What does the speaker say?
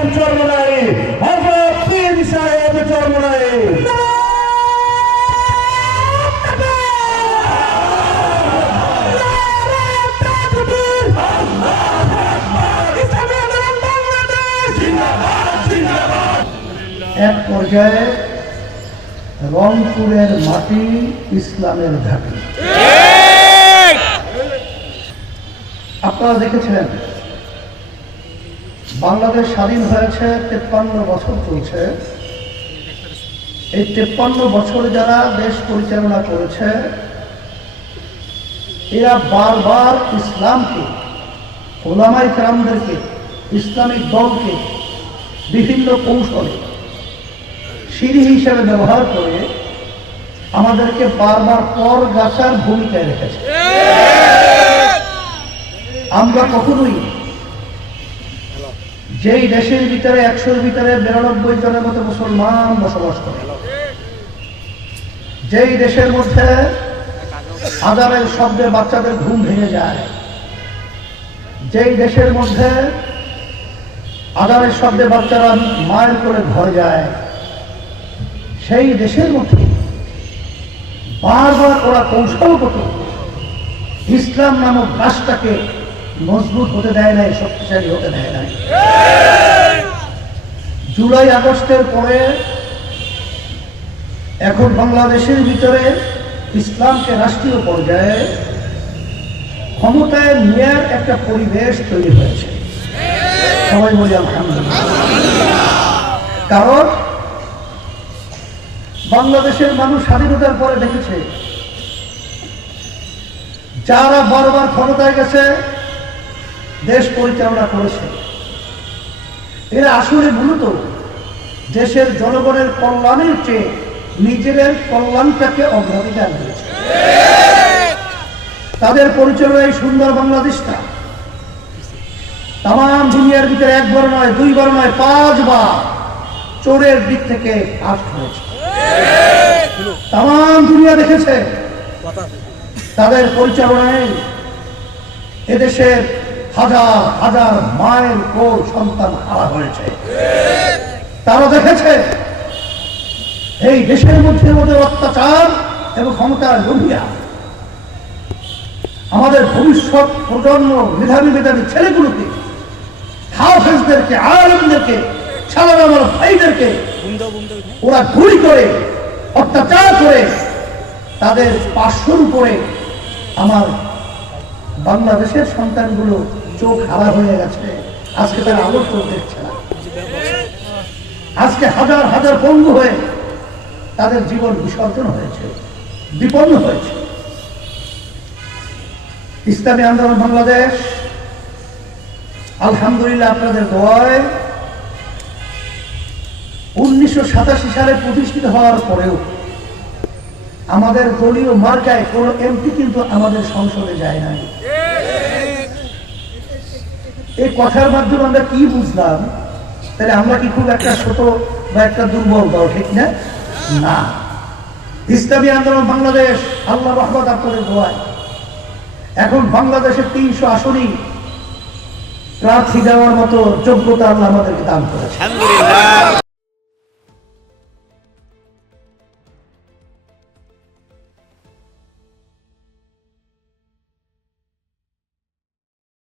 সাহেব চরমনাই, হযরত পীর সাহেব চরমনাই। এক পর্যায়ে রংপুরের মাটি ইসলামের ঘাঁটি। আপনারা দেখেছেন বাংলাদেশ স্বাধীন হয়েছে 53 বছর চলছে। এই 53 বছর যারা দেশ পরিচালনা করেছে এরা বারবার ইসলামকে, ওলামায়ে কেরামদেরকে, ইসলামিক দলকে বিভিন্ন কৌশলে সিঁড়ি হিসেবে ব্যবহার করে আমাদেরকে বারবার পর গাছার ভূমিকায় রেখেছে। আমরা কখনোই যেই দেশের ভিতরে 100-র ভিতরে 92 জনের মতো মুসলমান বসবাস করে, যেই দেশের মধ্যে আজানের শব্দে বাচ্চাদের ঘুম ভেঙে যায়, যেই দেশের মধ্যে আজানের শব্দে বাচ্চারা মায়ের করে ঘরে যায়, সেই দেশের মধ্যে বারবার ওরা কৌশলগত ইসলাম নামক গাছটাকে মজবুত হতে দেয় নাই, শক্তিশালী হতে দেয় নাই। জুলাই আগস্টের পরে এখন বাংলাদেশের ভিতরে ইসলামকে রাষ্ট্রীয় পর্যায়ে ক্ষমতায় নেয়ার একটা পরিবেশ তৈরি হয়েছে। সবাই বলি আলহামদুলিল্লাহ। কারণ বাংলাদেশের মানুষ স্বাধীনতার পরে দেখেছে যারা বারবার ক্ষমতায় গেছে, দেশ পরিচালনা করেছে, এরা আসলে মূলত দেশের জনগণের কল্যাণের চেয়ে নিজেদের কল্যাণটাকে অগ্রাধিকার দিয়েছে। তাদের পরিচালনায় সুন্দর বাংলাদেশটা তাম দুনিয়ার ভিতরে একবার নয়, দুইবার নয়, 5 বার চোরের দিক থেকে ফার্স্ট হয়েছে। তাম দুনিয়া দেখেছে তাদের পরিচালনায় এদেশের হাজার হাজার মায়ের কোল সন্তান হারা হয়েছে। তারা দেখেছে এই দেশের মধ্যে অত্যাচার এবং ক্ষমতার লোভিয়া আমাদের ভবিষ্যৎ প্রজন্ম, মেধাবী মেধাবী ছেলেগুলোকে, হাফেজদেরকে, আলেমদেরকে, সালাম আমার ভাইদেরকে ওরা গুলি করে, অত্যাচার করে তাদের 500-র উপরে আমার বাংলাদেশের সন্তানগুলো চোখ হারা হয়ে গেছে। আজকে তারা আলোর চোখ দেখছে না। আজকে হাজার হাজার পঙ্গু হয়ে তাদের জীবন বিসর্জন হয়েছে, বিপন্ন হয়েছে। ইসলামী আন্দোলন বাংলাদেশ আলহামদুলিল্লাহ আপনাদের দোয়ায় 1987 সালে প্রতিষ্ঠিত হওয়ার পরেও আমাদের দলীয় মার্কায় কোন এমপি কিন্তু আমাদের সংসদে যায় নাই। এই কথার মাধ্যমে আমরা কি বুঝলাম? তাহলে আমরা কি খুব একটা ছোট বা একটা দুর্বল দল, ঠিক না? না। ইসলামী আন্দোলন বাংলাদেশ আল্লাহ রহমত আপনাদের দোয়ায় এখন বাংলাদেশের 300 আসনই প্রার্থী দেওয়ার মতো যোগ্যতা আল্লাহ আমাদেরকে দান করেছে।